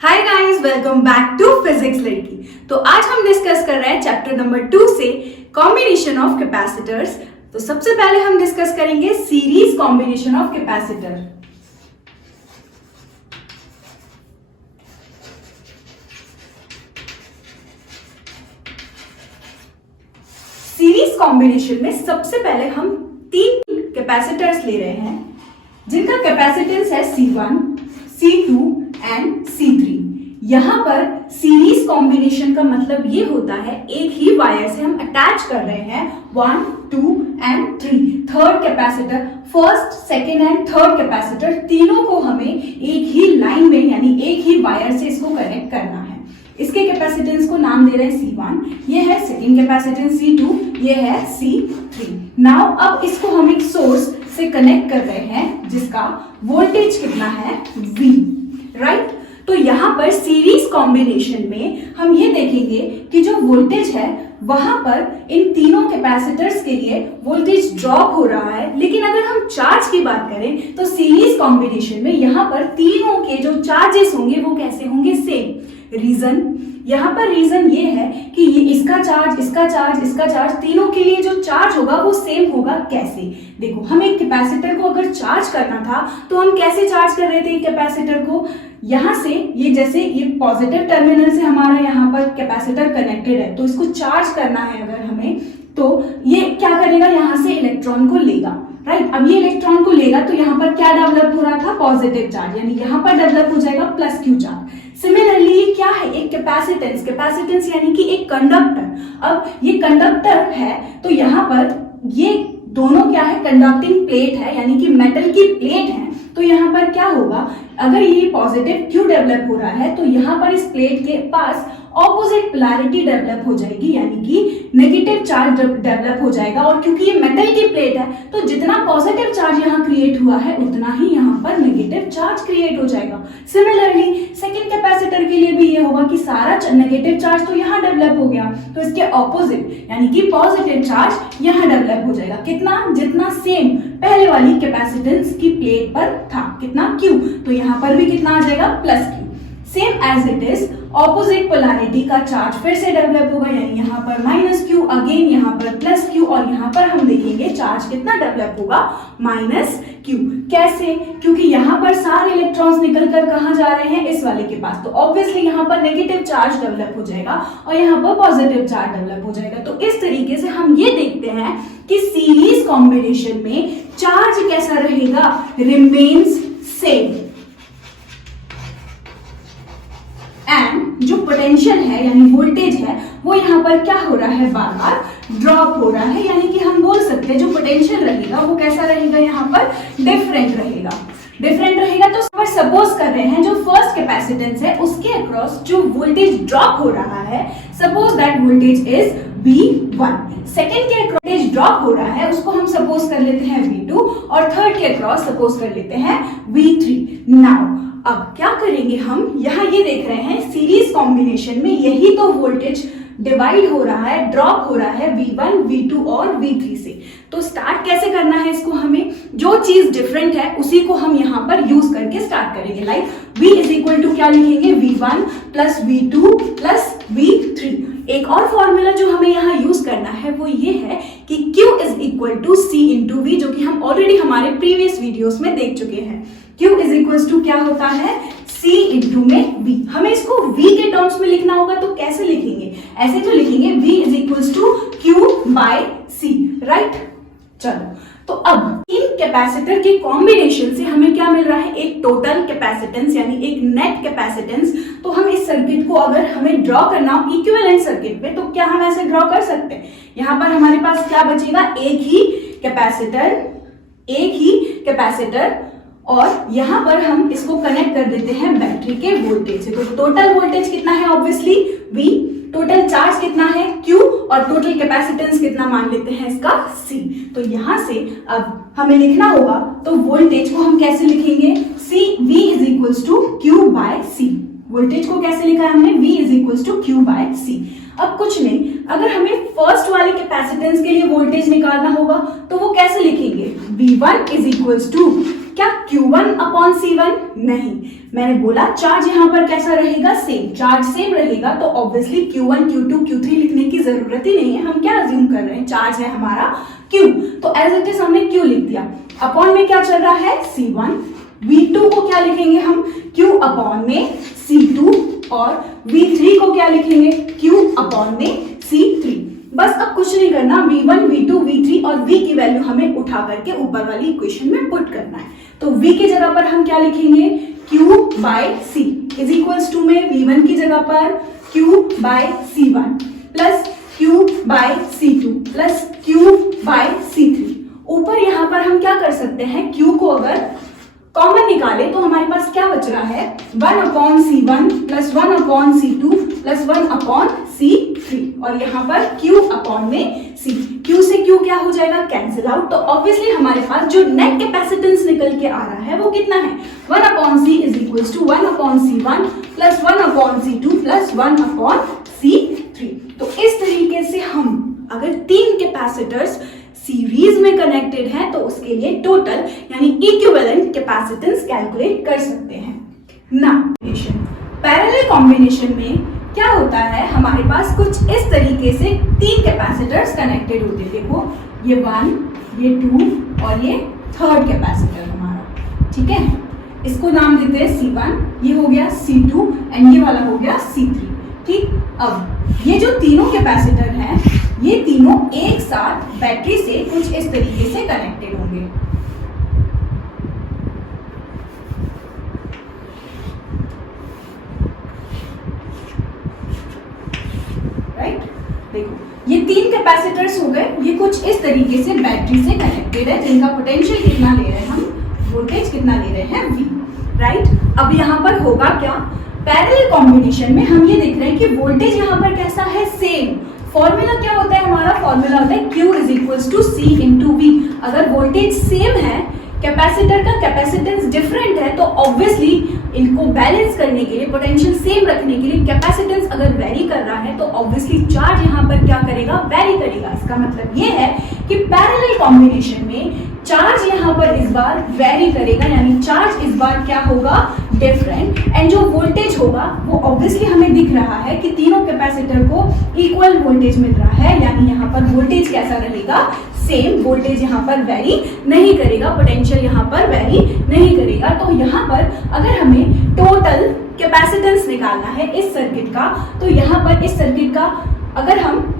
Hi guys, welcome back to physics लड़की। तो आज हम डिस्कस कर रहे हैं चैप्टर नंबर 2 से कॉम्बिनेशन ऑफ कैपेसिटर्स। तो सबसे पहले हम डिस्कस करेंगे series combination of capacitor. Series combination में सबसे पहले हम 3 कैपेसिटर्स ले रहे हैं जिनका कैपेसिटेंस है C1, C2 एंड C3। यहां पर सीरीज कॉम्बिनेशन का मतलब ये होता है एक ही वायर से हम अटैच कर रहे हैं 1, 2 and 3 third capacitor, first, second and third capacitor तीनों को हमें एक ही लाइन में यानी एक ही वायर से इसको कनेक्ट करना है। इसके कैपेसिटेंस को नाम दे रहे हैं C1, ये है सेकेंड कैपेसिटेंस C2, ये है C3। नाउ अब इसको हम एक सोर्स से कनेक्ट कर रहे हैं जिसका वोल्टेज कितना है V, राइट। तो यहां पर सीरीज कॉम्बिनेशन में हम ये देखेंगे कि जो वोल्टेज है वहां पर इन तीनों कैपेसिटर्स के लिए वोल्टेज ड्रॉप हो रहा है, लेकिन अगर हम चार्ज की बात करें तो सीरीज कॉम्बिनेशन में यहां पर तीनों के जो चार्जेस होंगे वो कैसे होंगे, सेम। रीजन यहां पर रीजन ये है कि ये इसका चार्ज, इसका चार्ज, इसका चार्ज, तीनों के लिए जो चार्ज होगा वो सेम होगा। कैसे? देखो, हम एक कैपेसिटर को अगर चार्ज करना था तो हम कैसे चार्ज कर रहे थे कैपेसिटर को, यहां से ये जैसे ये पॉजिटिव टर्मिनल से हमारा यहाँ पर कैपेसिटर कनेक्टेड है तो इसको चार्ज करना है अगर हमें, तो ये क्या करेगा, यहां से इलेक्ट्रॉन को लेगा, राइट। अब ये इलेक्ट्रॉन को लेगा तो यहाँ पर क्या डेवलप हो रहा था, पॉजिटिव चार्ज, यानी यहाँ पर डेवलप हो जाएगा प्लस क्यू चार्ज। सिमिलरली ये क्या है, एक कैपेसिटेंस, कैपेसिटेंस यानी कि एक कंडक्टर। अब ये कंडक्टर है तो यहाँ पर ये दोनों क्या है, कंडक्टिंग प्लेट है यानी कि मेटल की प्लेट है। तो यहाँ पर क्या होगा, अगर ये पॉजिटिव क्यू डेवलप हो रहा है तो यहाँ पर इस प्लेट के पास ऑपोजिट पोलैरिटी डेवलप हो जाएगी यानी कि नेगेटिव चार्ज डेवलप हो जाएगा। और क्योंकि ये मेटल की प्लेट है तो जितना पॉजिटिव चार्ज यहाँ क्रिएट हुआ है उतना ही यहाँ पर नेगेटिव चार्ज क्रिएट हो जाएगा। सिमिलरली सेकेंड कैपेसिटर के लिए भी ये होगा कि सारा नेगेटिव चार्ज तो यहाँ डेवलप हो गया तो इसके ऑपोजिट यानी कि पॉजिटिव चार्ज यहाँ डेवलप हो जाएगा। कितना, जितना सेम पहले वाली कैपेसिटेंस की प्लेट पर था, कितना Q, तो यहाँ पर भी कितना आ जाएगा, plus Q। Same as it is opposite polarity का चार्ज फिर से डेवलप होगा यानी यहाँ पर माइनस क्यू, अगेन यहाँ पर प्लस क्यू, और यहाँ पर हम देखेंगे चार्ज कितना डेवलप होगा, माइनस क्यू। कैसे? क्योंकि यहाँ पर सारे इलेक्ट्रॉन्स निकल कर कहाँ जा रहे हैं, इस वाले के पास, तो ऑब्वियसली यहाँ पर नेगेटिव चार्ज डेवलप हो जाएगा और यहाँ पर पॉजिटिव चार्ज डेवलप हो जाएगा। तो इस तरीके से हम ये देखते हैं कि सीरीज कॉम्बिनेशन में चार्ज कैसा रहेगा, रिमेन्स सेम, एंड जो पोटेंशियल है यानी वोल्टेज है वो यहाँ पर क्या हो रहा है, बार बार ड्रॉप हो रहा है। यानी कि हम बोल सकते हैं जो पोटेंशियल रहेगा वो कैसा रहेगा, यहाँ पर डिफरेंट रहेगा, डिफरेंट रहेगा। तो सपोज कर रहे हैं जो फर्स्ट कैपेसिटेंस है उसके अक्रॉस जो वोल्टेज ड्रॉप हो रहा है, suppose that voltage is V1। Second के अक्रॉस वोल्टेज ड्रॉप हो रहा है उसको हम सपोज कर लेते हैं V2, और थर्ड के अक्रॉस सपोज कर लेते हैं V3। नाउ अब क्या करेंगे हम, यहाँ ये देख रहे हैं सीरीज कॉम्बिनेशन में यही तो वोल्टेज डिवाइड हो रहा है, ड्रॉप हो रहा है V1, V2 और V3 से। तो स्टार्ट कैसे करना है इसको, हमें जो चीज डिफरेंट है उसी को हम यहाँ पर यूज करके स्टार्ट करेंगे। Like V is equal to क्या लिखेंगे, V1 plus V2 plus V3। एक और फॉर्मूला जो हमें यहाँ यूज करना है वो ये है कि Q is equal to C into V, जो कि हम ऑलरेडी हमारे प्रीवियस वीडियोस में देख चुके हैं। Q इज इक्वल टू क्या होता है, C इंटू में V। हमें इसको V के टर्म्स में लिखना होगा तो कैसे लिखेंगे, ऐसे तो लिखेंगे V is equal to Q by C, right. चलो, तो अब इन कैपेसिटर के कॉम्बिनेशन से हमें क्या मिल रहा है, एक टोटल कैपेसिटेंस यानी एक नेट कैपेसिटेंस। तो हम इस सर्किट को अगर हमें ड्रॉ करना हो इक्विवेलेंट सर्किट में तो क्या हम ऐसे ड्रॉ कर सकते हैं, यहाँ पर हमारे पास क्या बचेगा, एक ही कैपेसिटर, और यहां पर हम इसको कनेक्ट कर देते हैं बैटरी के वोल्टेज से। तो टोटल वोल्टेज कितना है, ऑब्वियसली V, टोटल चार्ज कितना है Q, और टोटल कैपेसिटेंस कितना मान लेते हैं इसका C। तो यहां से अब हमें लिखना होगा तो वोल्टेज को हम कैसे लिखेंगे, V is equals to Q by C। Voltage को कैसे लिखा है हमने, V is equals to Q by C। अब कुछ नहीं, अगर हमें फर्स्ट वाले कैपेसिटेंस के लिए वोल्टेज निकालना होगा तो वो कैसे लिखेंगे, V1 इज इक्वल्स टू क्या Q1 अपॉन C1? नहीं, मैंने बोला चार्ज यहाँ पर कैसा रहेगा, सेम। चार्ज सेम रहेगा तो ऑब्वियसली Q1, Q2, Q3 लिखने की जरूरत ही नहीं है। हम क्या अज्यूम कर रहे हैं, चार्ज है हमारा Q, तो एज इट इज हमने Q लिख दिया। अपॉन में क्या चल रहा है, C1। V2 को क्या लिखेंगे हम, Q अपॉन में C2, और V3 को क्या लिखेंगे, Q अपॉन में C3। बस अब कुछ नहीं करना, V1, V2, V3 और V की वैल्यू हमें उठा करके ऊपर वाली इक्वेशन में पुट करना है। तो V की जगह पर हम क्या लिखेंगे, Q by C is equals to में V1 की जगह पर Q by C1 plus Q by C2 plus Q by C3। ऊपर यहाँ पर हम क्या कर सकते हैं, Q को अगर कॉमन निकाले तो हमारे पास क्या बच रहा है, 1 upon C1 plus 1 upon C2 plus 1 upon C3, और यहाँ पर Q अपॉन में C। Q से Q क्या हो जाएगा, कैंसिल आउट। तो ऑब्वियसली हमारे पास जो नेट कैपेसिटेंस निकल के आ रहा है वो कितना है, 1 upon C is equals to 1 upon C1 plus 1 upon C2 plus 1 upon C3। तो इस तरीके से हम अगर 3 कैपेसिटर्स सीरीज में कनेक्टेड है तो उसके लिए टोटल यानी इक्विवेलेंट कैपेसिटेंस कैलकुलेट कर सकते हैं। नाउ पैरेलल कॉम्बिनेशन में क्या होता है, हमारे पास कुछ इस तरीके से 3 कैपेसिटर्स कनेक्टेड होते हैं। देखो ये 1, ये 2 और ये थर्ड कैपेसिटर हमारा, ठीक है। इसको नाम देते हैं C1, ये हो गया C2 एंड ये वाला हो गया C3, ठीक। अब ये जो तीनों कैपेसिटर हैं ये तीनों एक साथ बैटरी से कुछ इस तरीके से कनेक्टेड होंगे, राइट। देखो ये 3 कैपेसिटर्स हो गए, ये कुछ इस तरीके से बैटरी से कनेक्टेड है, जिनका पोटेंशियल कितना ले रहे हैं हम, वोल्टेज कितना ले रहे हैं V, राइट। अब यहाँ पर होगा क्या, पैरेलल कॉम्बिनेशन में हम ये देख रहे हैं कि वोल्टेज यहाँ पर कैसा है, सेम। फॉर्मूला क्या होता है हमारा, फॉर्मूला होता है Q is equals to C into V। अगर वोल्टेज सेम है, कैपेसिटर का कैपेसिटेंस डिफरेंट है, तो ऑब्वियसली इनको बैलेंस करने के लिए, पोटेंशियल सेम रखने के लिए कैपेसिटेंस अगर वेरी कर रहा है तो ऑब्वियसली चार्ज यहाँ पर क्या करेगा, वेरी करेगा। इसका मतलब ये है कि पैरेलल कॉम्बिनेशन में चार्ज यहाँ पर इस बार वेरी करेगा, यानी चार्ज इस बार क्या होगा, डिफरेंट। एंड जो वोल्टेज होगा वो ऑब्वियसली हमें दिख रहा है कि तीनों कैपेसिटर को इक्वल वोल्टेज मिल रहा है, यानी यहाँ पर वोल्टेज कैसा रहेगा, सेम। वोल्टेज यहाँ पर वेरी नहीं करेगा, पोटेंशियल यहाँ पर वेरी नहीं करेगा। तो यहाँ पर अगर हमें टोटल कैपेसिटेंस निकालना है इस सर्किट का, तो यहाँ पर इस सर्किट का अगर हम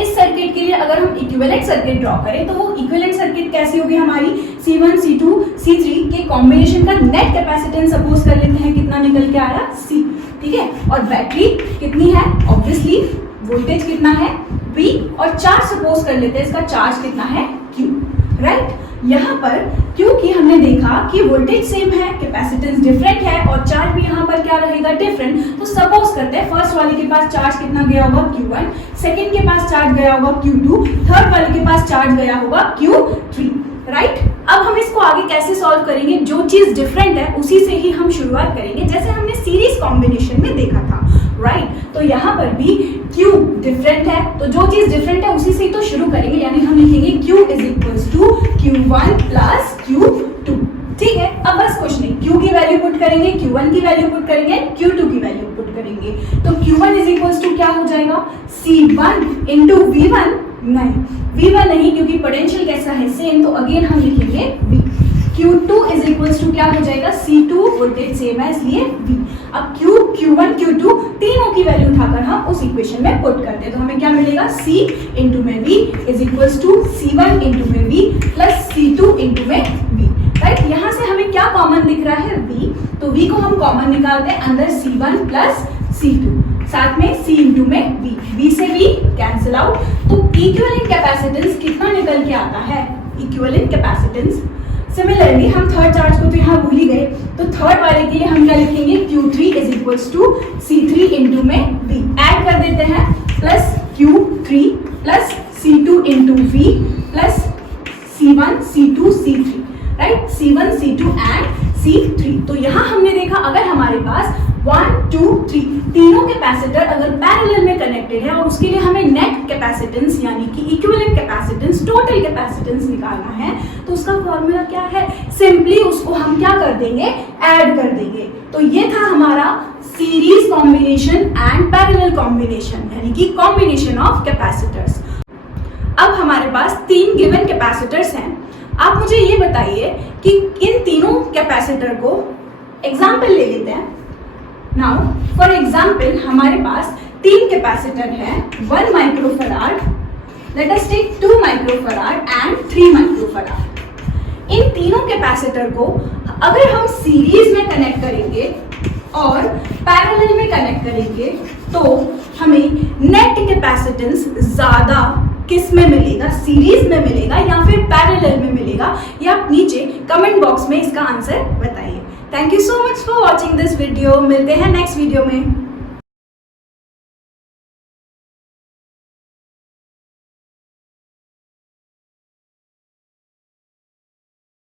इस सर्किट के लिए अगर हम इक्विवेलेंट सर्किट ड्रॉ करें तो वो इक्विवेलेंट सर्किट कैसी होगी हमारी, C1, C2, C3 के कॉम्बिनेशन का नेट कैपेसिटेंस सपोज कर लेते हैं कितना निकल के आया, C, ठीक है। और बैटरी कितनी है, ऑब्वियसली वोल्टेज कितना है V, और चार्ज सपोज कर लेते हैं इसका चार्ज कितना है Q, राइट। यहाँ पर क्योंकि हमने देखा कि वोल्टेज सेम है, कैपेसिटेंस डिफरेंट है और चार्ज भी यहाँ पर क्या रहेगा, डिफरेंट, तो सपोज करते हैं फर्स्ट वाले के पास चार्ज कितना गया होगा, Q1, सेकंड के पास चार्ज गया होगा Q2, थर्ड वाले के पास चार्ज गया होगा Q3, राइट। अब हम इसको आगे कैसे सॉल्व करेंगे, जो चीज डिफरेंट है उसी से ही हम शुरुआत करेंगे, जैसे हमने सीरीज कॉम्बिनेशन में देखा था, राइट। तो यहाँ पर भी Q डिफरेंट है, तो जो चीज डिफरेंट है उसी से ही तो शुरू करेंगे, यानी हम लिखेंगे Q is equals to Q1 plus Q2, ठीक है। अब बस कुछ नहीं, Q की वैल्यू पुट करेंगे, Q1 की वैल्यू पुट करेंगे, Q2 की वैल्यू पुट करेंगे, तो Q1 इज इक्वल्स टू क्या हो जाएगा, C1 इंटू V1, नहीं V1 नहीं, क्योंकि पोटेंशियल कैसा है, सेम, तो अगेन हम लिखेंगे V। Q2 is equals to क्या हो जाएगा, C2, वोल्टेज सेम है इसलिए V। अब Q1, Q2 तीनों की वैल्यू उठाकर हम उस इक्वेशन में पुट करते हैं, तो हमें क्या मिलेगा, C इंटू में V is equals to C1 into में V प्लस C2 इंटू में V, राइट। यहाँ से हमें क्या कॉमन दिख रहा है, V, तो V को हम कॉमन निकालते हैं, अंदर C1 प्लस C2, साथ में C इंटू में V, V से V कैंसिल आउट। तो इक्विवेलेंट कैपेसिटेंस कितना निकल के आता है, इक्विवेलेंट कैपेसिटेंस। सिमिलरली हम थर्ड चार्ज को तो यहाँ भूल ही गए, तो थर्ड वाले के लिए हम क्या लिखेंगे, Q3 is equals to C3 into में V, ऐड कर देते हैं, plus Q3 plus C2 into V plus C1, C2, C3, right, C1, C2 and C3। तो यहाँ हमने देखा अगर हमारे पास 1 2 3 तीनों कैपेसिटर अगर पैरेलल में कनेक्टेड है और उसके लिए हमें नेट कैपेसिटेंस यानी कि इक्विवेलेंट कैपेसिटेंस, टोटल कैपेसिटेंस निकालना है, तो उसका फॉर्मूला क्या है? सिंपली उसको हम क्या कर देंगे? ऐड कर देंगे। तो ये था हमारा series combination and parallel combination यानी कि कॉम्बिनेशन ऑफ कैपेसिटर्स। अब हमारे पास 3 गिवन कैपेसिटर्स हैं। आप मुझे ये बताइए कि इन तीनों कैपेसिटर को एग्जाम्पल ले लेते हैं। नाउ फॉर एग्जाम्पल हमारे पास 3 कैपेसिटर है, 1 microfarad, let us take 2 microfarad and 3 microfarad. इन तीनों कैपेसिटर को अगर हम सीरीज में कनेक्ट करेंगे और पैरेलल में कनेक्ट करेंगे तो हमें नेट कैपेसिटेंस ज्यादा किस में मिलेगा? सीरीज में मिलेगा या फिर पैरेलल में मिलेगा? या आप नीचे कमेंट बॉक्स में इसका आंसर बताइए। Thank you so much for watching this video. मिलते हैं नेक्स्ट वीडियो में।